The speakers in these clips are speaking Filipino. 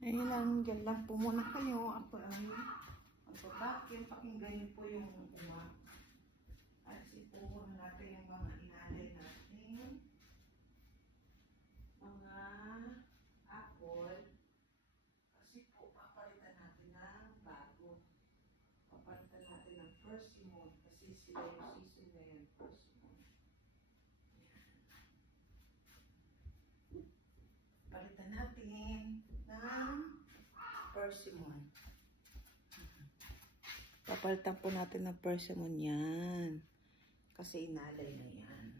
Ayun lang, dyan lang po muna kayo. Ako ay magbabakin. Pakinggan niyo po yung uwak. At sipuhon natin yung mga inalay natin. Mga apple. Kasi po, papalitan natin ng bago. Papalitan natin ng persimmon. Kasi sila yung season na yan, persimmon. Palitan natin ng persimmon. Papalitan po natin ng persimmon yan. Kasi inalay na yan.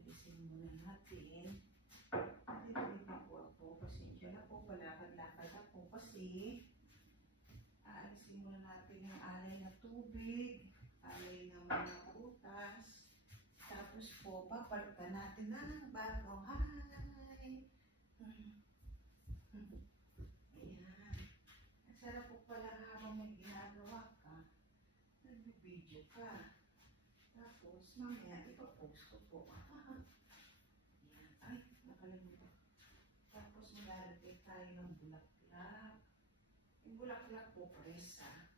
Alisin muna natin. Dito po ako. Pasensya na po. Palakad-lakad ako. Kasi aalisin muna natin yung alay na tubig. Alay ng mga prutas. Tapos po, papalitan natin ng bagong hay. Ayan. Ang sarap po pala habang may ginagawa ka. Nag-video ka. Tapos, mamaya, ipapost ko po. Ayan. Ay, nakalimutan. Tapos, malalagay tayo ng bulaklak. Yung bulaklak po, presa.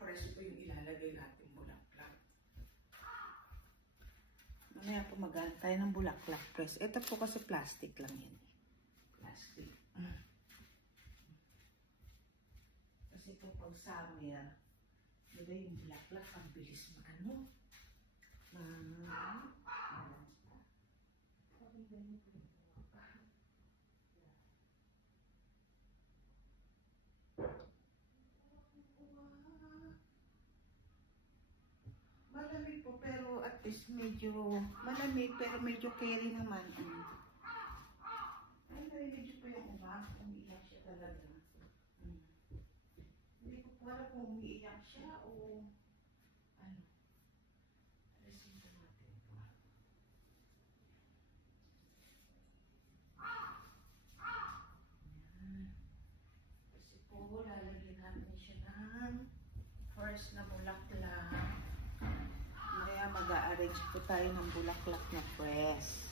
Presa po yung ilalagay natin bulaklak. Mamaya po maghanap tayo ng bulaklak press. Ito po kasi plastic lang yan. Plastic. Kasi po pag summer, diba yung bulaklak, ang bilis maano. Malamig po, pero at least medyo malamig, pero medyo carry naman. Ay, narinig po yung umak. Umiiyak siya talaga. Hindi ko pala kung umiiyak siya o ano. Alisin ko natin ito. Ayan. Kasi po, lalagyan natin siya ng first na bulaklak. Kaya mag-a-arrange po tayo ng bulaklak na press.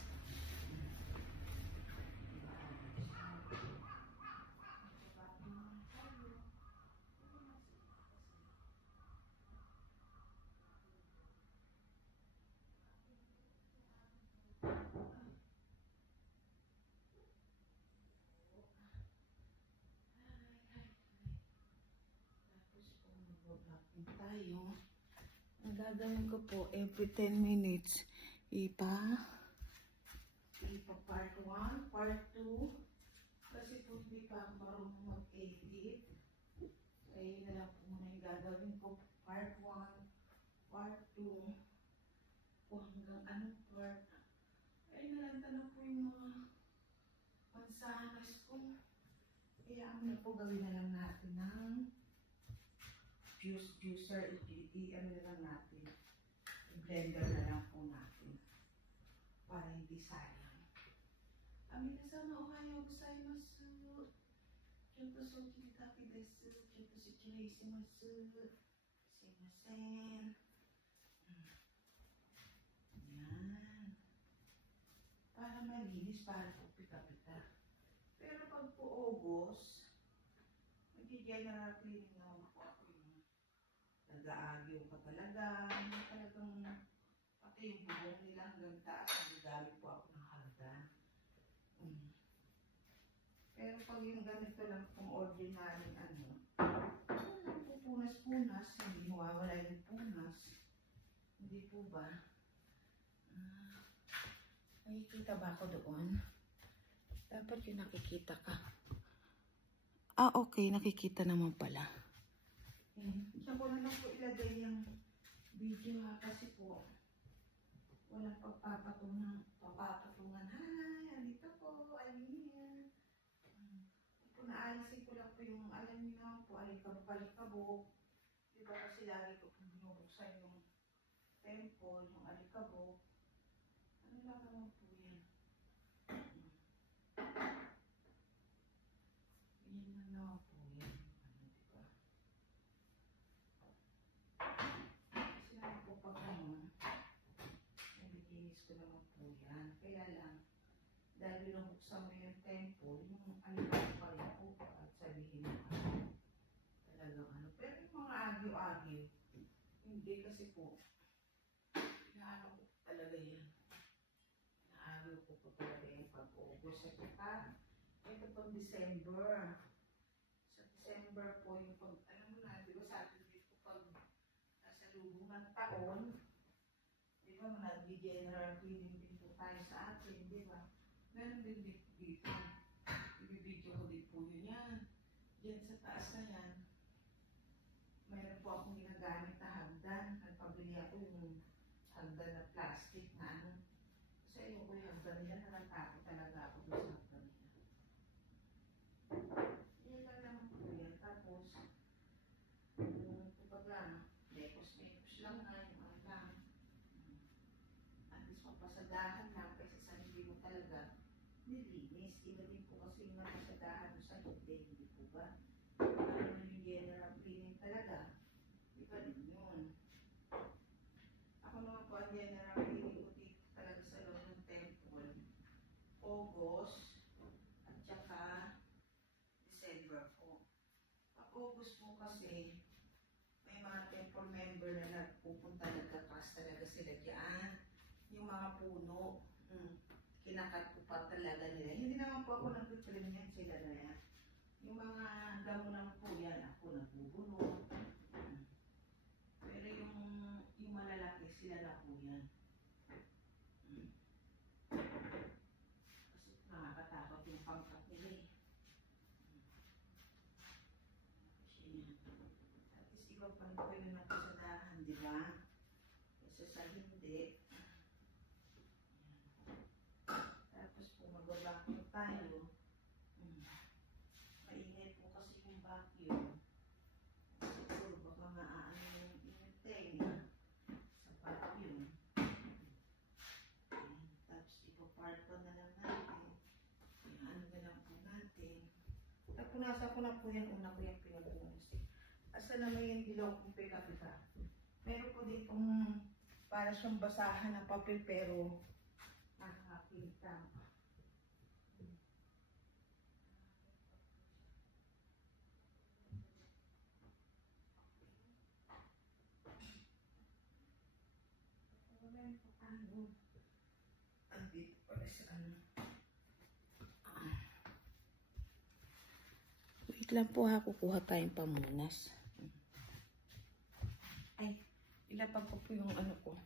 Tayo. Ang gagawin ko po, every 10 minutes, part 1, part 2. Kasi po hindi pa ako marunong mag-edit. Kaya na lang po muna yung gagawin ko. Part 1, part 2, kung hanggang anong part. Ay, nalanta na po yung mga pansanas ko. Kaya ano na po, gawin na lang natin ng juicer, ano na lang natin, blender na lang po natin para hindi sayang. Minasan no ohayo gozaimasu. Chotto sochi taki desu. Chotto shiraimasu. Sumimasen. Yan. Para malinis, para po pita-pita. Pero pag po August, mag-general cleaning naman po ako yung nag-aagyo ka talaga. Talagang pati yung bubong nila hanggang taas, nagagamit po ako ng hagdan. Pero pag yung ganito lang kung ordinary ano, pupunas-punas, hindi mawawala yung punas. Hindi po ba? Nakikita ba ako doon? Dapat yung nakikita ka. Okay, nakikita naman pala. Diyan ko na lang po ilagay yung video ha, kasi po walang pagpapatungan. Hi, alito po, Alina. Kung naalisin ko lang po yung, alam niyo naman po, alikabok. Diba kasi lagi ko po binubuksan yung temple, yung alikabok. Ano lang naman po yan? Ganyan lang naman po yan. Diba? Kasi naman po pag ano, nabiginis ko naman po yan. Kaya lang, dahil binubuksan mo yung temple, yung alipin pa rin po at sabihin mo talagang ano. Pero yung mga agyo-agyo, hindi kasi po, inaano ko talaga yan. Inaagyo ko po talaga yung pag-August at saka, ito pang December. Sa December po yung pag, alam mo na, di ba sa atin dito pag nasa lubong ng taon, di ba nag-general cleaning din po tayo sa atin, di ba? Meron din dito. Ibibidyo ko din po yun yan. Diyan sa taas na yan, mayroon po akong ginagamit na hagdan. Nagpabili ako yung hagdan na plastic na ano. Kasi ayoko yung hagdan nila, nakatako talaga ako doon sa hagdan nila. Yan lang naman po yan. Tapos, kapag lang, mekos-mekos lang na yung ano lang. At least mapasadahan lang kasi sa hindi mo talaga nilinis. Iba din po kasi yung napasadahan mo sa hindi po ba? Ano yung general cleaning talaga? Iba din yun. Ako naman po ang general cleaning ko dito talaga sa loob ng temple. August at saka December po. Pag August po kasi, may mga temple member na nagpupunta, nagkakas talaga sila dyan. Yung mga puno, kinakat ko pa talaga nila. Hindi naman po ako nagtitrim yan, sila na yan. Yung mga damo naman po yan, ako nagbubunot. Pero yung malalaki, sila na po yan. Kasi nakakatakot yung pangkat nila eh. At least iba pa rin po yung napasadahan, di ba? Kasi sa hindi. Tapos po magbabakyo tayo. Mainit po kasi yung vacuum. Siguro baka maaano yung init sa vacuum. Tapos ipapark pa na lang natin. Ano na lang po natin. Napunasan ko na po yan. Una ko yung pinupunas. Asa naman yung dilaw kong pika-pika. Meron po ditong para siyang basahan ng papel pero nakakapinta. Andito pala sa ano. Wait lang po ha, kukuha tayong pamunas. Ay, ilapag ko po yung ano ko.